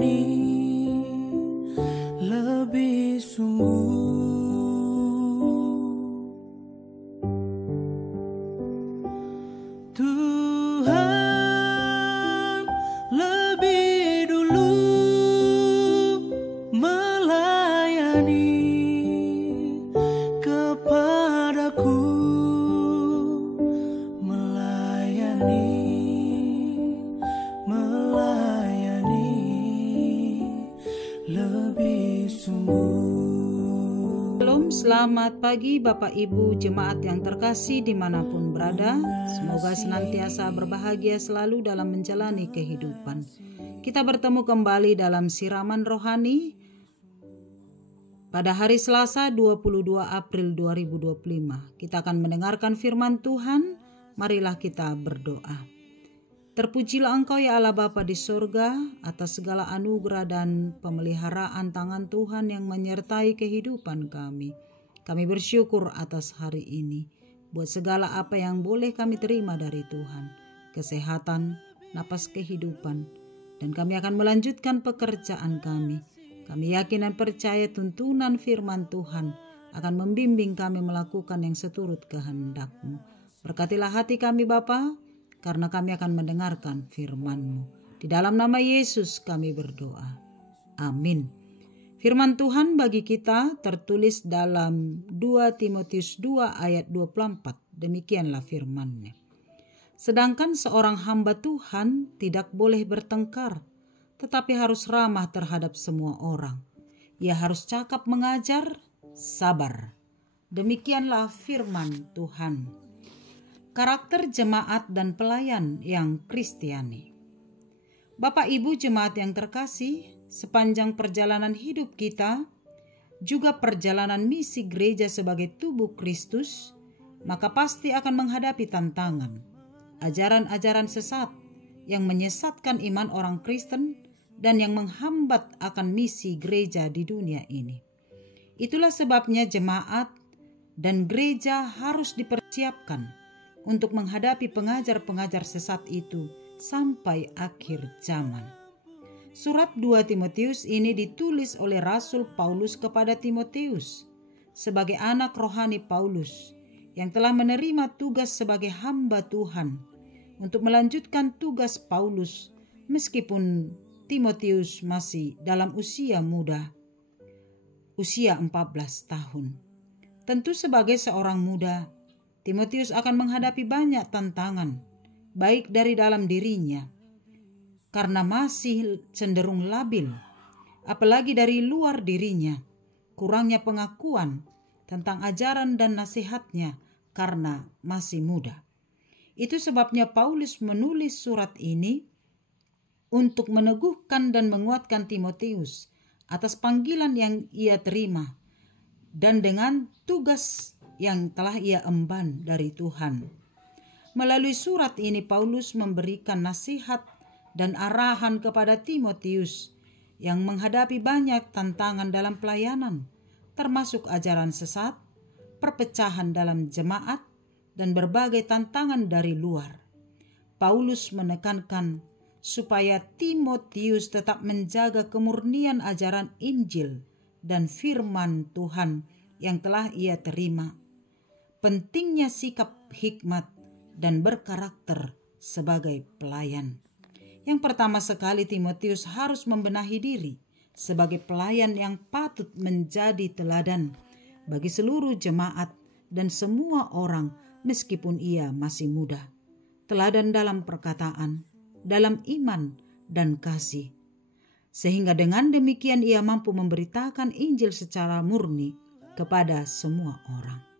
melayani lebih sungguh. Tuhan lebih dulu melayani kepadaku, melayani lebih sungguh. Shalom, selamat pagi Bapak Ibu Jemaat yang terkasih dimanapun berada. Semoga senantiasa berbahagia selalu dalam menjalani kehidupan. Kita bertemu kembali dalam siraman rohani pada hari Selasa 22 April 2025. Kita akan mendengarkan firman Tuhan. Marilah kita berdoa. Terpujilah Engkau ya Allah Bapa di sorga atas segala anugerah dan pemeliharaan tangan Tuhan yang menyertai kehidupan kami. Kami bersyukur atas hari ini buat segala apa yang boleh kami terima dari Tuhan. Kesehatan, napas kehidupan, dan kami akan melanjutkan pekerjaan kami. Kami yakin dan percaya tuntunan firman Tuhan akan membimbing kami melakukan yang seturut kehendak-Mu. Berkatilah hati kami Bapa, karena kami akan mendengarkan firman-Mu. Di dalam nama Yesus kami berdoa. Amin. Firman Tuhan bagi kita tertulis dalam 2 Timotius 2 ayat 24. Demikianlah firman-Nya. Sedangkan seorang hamba Tuhan tidak boleh bertengkar, tetapi harus ramah terhadap semua orang. Ia harus cakap mengajar, sabar. Demikianlah firman Tuhan. Karakter jemaat dan pelayan yang Kristiani. Bapak Ibu jemaat yang terkasih, sepanjang perjalanan hidup kita, juga perjalanan misi gereja sebagai tubuh Kristus, maka pasti akan menghadapi tantangan, ajaran-ajaran sesat yang menyesatkan iman orang Kristen dan yang menghambat akan misi gereja di dunia ini. Itulah sebabnya jemaat dan gereja harus dipersiapkan untuk menghadapi pengajar-pengajar sesat itu sampai akhir zaman. Surat 2 Timotius ini ditulis oleh Rasul Paulus kepada Timotius sebagai anak rohani Paulus yang telah menerima tugas sebagai hamba Tuhan untuk melanjutkan tugas Paulus meskipun Timotius masih dalam usia muda, usia 14 tahun. Tentu sebagai seorang muda, Timotius akan menghadapi banyak tantangan, baik dari dalam dirinya, karena masih cenderung labil, apalagi dari luar dirinya, kurangnya pengakuan tentang ajaran dan nasihatnya karena masih muda. Itu sebabnya Paulus menulis surat ini untuk meneguhkan dan menguatkan Timotius atas panggilan yang ia terima dan dengan tugas yang telah ia emban dari Tuhan. Melalui surat ini Paulus memberikan nasihat dan arahan kepada Timotius yang menghadapi banyak tantangan dalam pelayanan, termasuk ajaran sesat, perpecahan dalam jemaat, dan berbagai tantangan dari luar. Paulus menekankan supaya Timotius tetap menjaga kemurnian ajaran Injil dan firman Tuhan yang telah ia terima. Pentingnya sikap hikmat dan berkarakter sebagai pelayan. Yang pertama sekali Timotius harus membenahi diri sebagai pelayan yang patut menjadi teladan bagi seluruh jemaat dan semua orang meskipun ia masih muda. Teladan dalam perkataan, dalam iman dan kasih. Sehingga dengan demikian ia mampu memberitakan Injil secara murni kepada semua orang.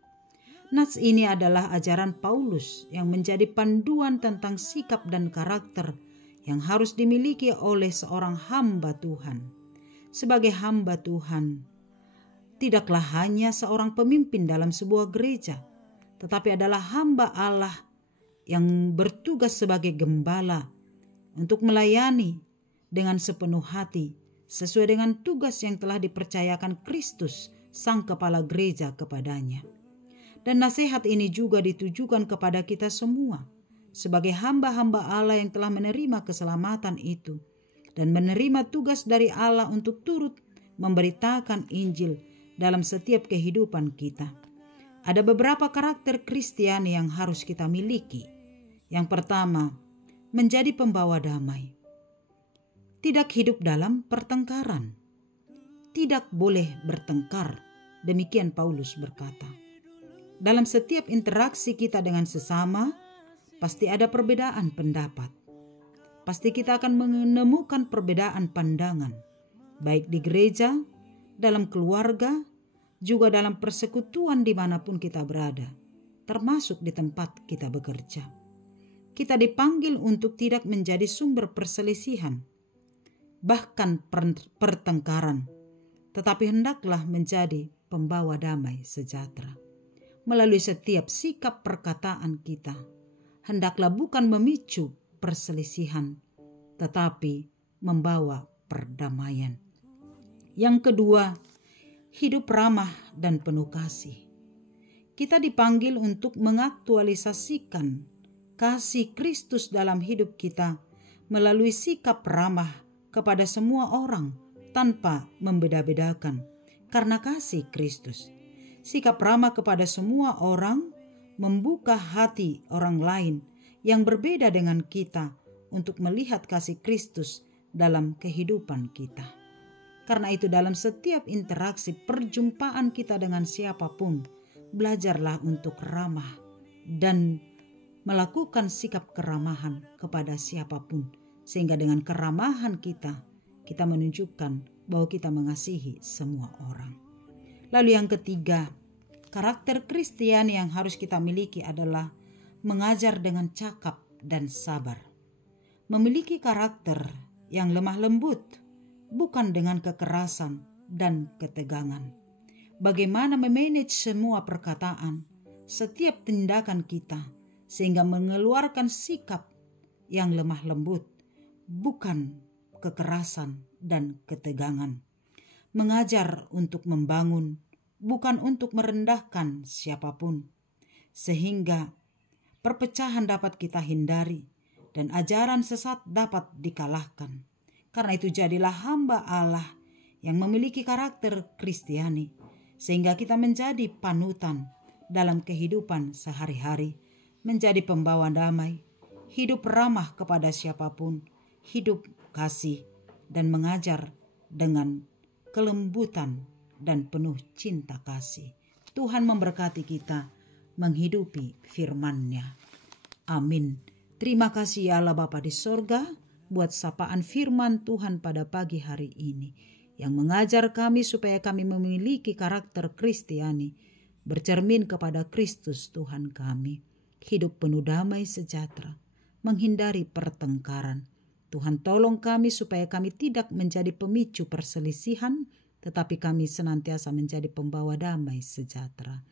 Nats ini adalah ajaran Paulus yang menjadi panduan tentang sikap dan karakter yang harus dimiliki oleh seorang hamba Tuhan. Sebagai hamba Tuhan, tidaklah hanya seorang pemimpin dalam sebuah gereja, tetapi adalah hamba Allah yang bertugas sebagai gembala untuk melayani dengan sepenuh hati sesuai dengan tugas yang telah dipercayakan Kristus, Sang Kepala Gereja kepadanya. Dan nasihat ini juga ditujukan kepada kita semua sebagai hamba-hamba Allah yang telah menerima keselamatan itu, dan menerima tugas dari Allah untuk turut memberitakan Injil dalam setiap kehidupan kita. Ada beberapa karakter Kristiani yang harus kita miliki. Yang pertama, menjadi pembawa damai. Tidak hidup dalam pertengkaran. Tidak boleh bertengkar, demikian Paulus berkata. Dalam setiap interaksi kita dengan sesama, pasti ada perbedaan pendapat. Pasti kita akan menemukan perbedaan pandangan, baik di gereja, dalam keluarga, juga dalam persekutuan dimanapun kita berada, termasuk di tempat kita bekerja. Kita dipanggil untuk tidak menjadi sumber perselisihan, bahkan pertengkaran, tetapi hendaklah menjadi pembawa damai sejahtera. Melalui setiap sikap perkataan kita, hendaklah bukan memicu perselisihan, tetapi membawa perdamaian. Yang kedua, hidup ramah dan penuh kasih. Kita dipanggil untuk mengaktualisasikan kasih Kristus dalam hidup kita melalui sikap ramah kepada semua orang tanpa membeda-bedakan karena kasih Kristus. Sikap ramah kepada semua orang membuka hati orang lain yang berbeda dengan kita untuk melihat kasih Kristus dalam kehidupan kita. Karena itu dalam setiap interaksi perjumpaan kita dengan siapapun, belajarlah untuk ramah dan melakukan sikap keramahan kepada siapapun. Sehingga dengan keramahan kita menunjukkan bahwa kita mengasihi semua orang. Lalu yang ketiga, karakter Kristiani yang harus kita miliki adalah mengajar dengan cakap dan sabar. Memiliki karakter yang lemah lembut, bukan dengan kekerasan dan ketegangan. Bagaimana memanage semua perkataan, setiap tindakan kita, sehingga mengeluarkan sikap yang lemah lembut, bukan kekerasan dan ketegangan. Mengajar untuk membangun, bukan untuk merendahkan siapapun, sehingga perpecahan dapat kita hindari dan ajaran sesat dapat dikalahkan. Karena itu jadilah hamba Allah yang memiliki karakter Kristiani, sehingga kita menjadi panutan dalam kehidupan sehari-hari, menjadi pembawa damai, hidup ramah kepada siapapun, hidup kasih, dan mengajar dengan kelembutan dan penuh cinta kasih. Tuhan memberkati kita menghidupi firman-Nya. Amin. Terima kasih ya Allah Bapa di sorga, buat sapaan firman Tuhan pada pagi hari ini yang mengajar kami supaya kami memiliki karakter Kristiani, bercermin kepada Kristus Tuhan kami, hidup penuh damai sejahtera, menghindari pertengkaran. Tuhan tolong kami supaya kami tidak menjadi pemicu perselisihan, tetapi kami senantiasa menjadi pembawa damai sejahtera,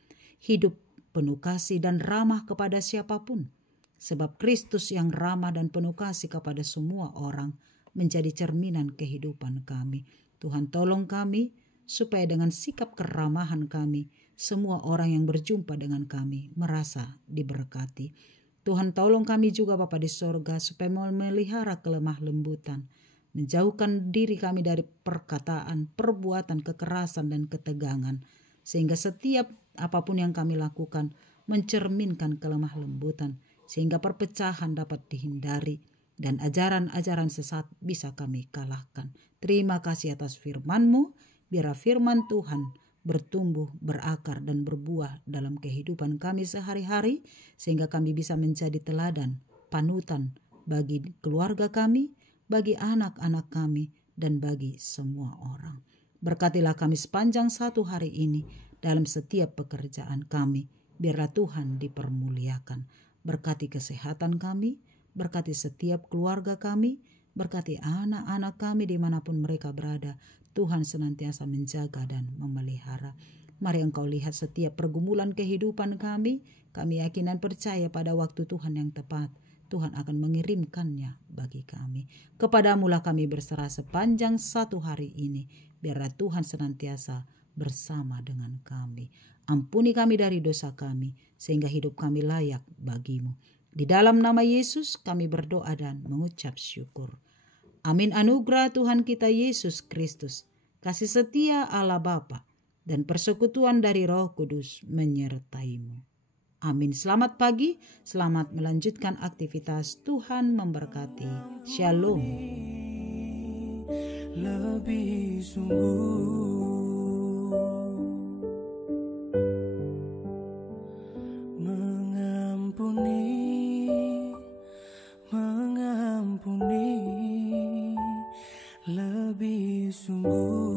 hidup penuh kasih dan ramah kepada siapapun. Sebab Kristus yang ramah dan penuh kasih kepada semua orang menjadi cerminan kehidupan kami. Tuhan tolong kami supaya dengan sikap keramahan kami, semua orang yang berjumpa dengan kami merasa diberkati. Tuhan tolong kami juga Bapa di sorga supaya memelihara kelemah lembutan, menjauhkan diri kami dari perkataan, perbuatan, kekerasan dan ketegangan, sehingga setiap apapun yang kami lakukan mencerminkan kelemah lembutan, sehingga perpecahan dapat dihindari dan ajaran-ajaran sesat bisa kami kalahkan. Terima kasih atas firman-Mu, biar firman Tuhan bertumbuh, berakar dan berbuah dalam kehidupan kami sehari-hari, sehingga kami bisa menjadi teladan, panutan bagi keluarga kami, bagi anak-anak kami, dan bagi semua orang. Berkatilah kami sepanjang satu hari ini dalam setiap pekerjaan kami, biarlah Tuhan dipermuliakan. Berkati kesehatan kami, berkati setiap keluarga kami, berkati anak-anak kami dimanapun mereka berada. Tuhan senantiasa menjaga dan memelihara. Mari Engkau lihat setiap pergumulan kehidupan kami yakin dan percaya pada waktu Tuhan yang tepat, Tuhan akan mengirimkannya bagi kami. Kepadamulah kami berserah sepanjang satu hari ini, biarlah Tuhan senantiasa bersama dengan kami. Ampuni kami dari dosa kami, sehingga hidup kami layak bagi-Mu. Di dalam nama Yesus kami berdoa dan mengucap syukur. Amin. Anugerah Tuhan kita Yesus Kristus, kasih setia Allah Bapa, dan persekutuan dari Roh Kudus menyertaimu. Amin. Selamat pagi, selamat melanjutkan aktivitas. Tuhan memberkati. Shalom. Lebih sungguh mengampuni lebih sungguh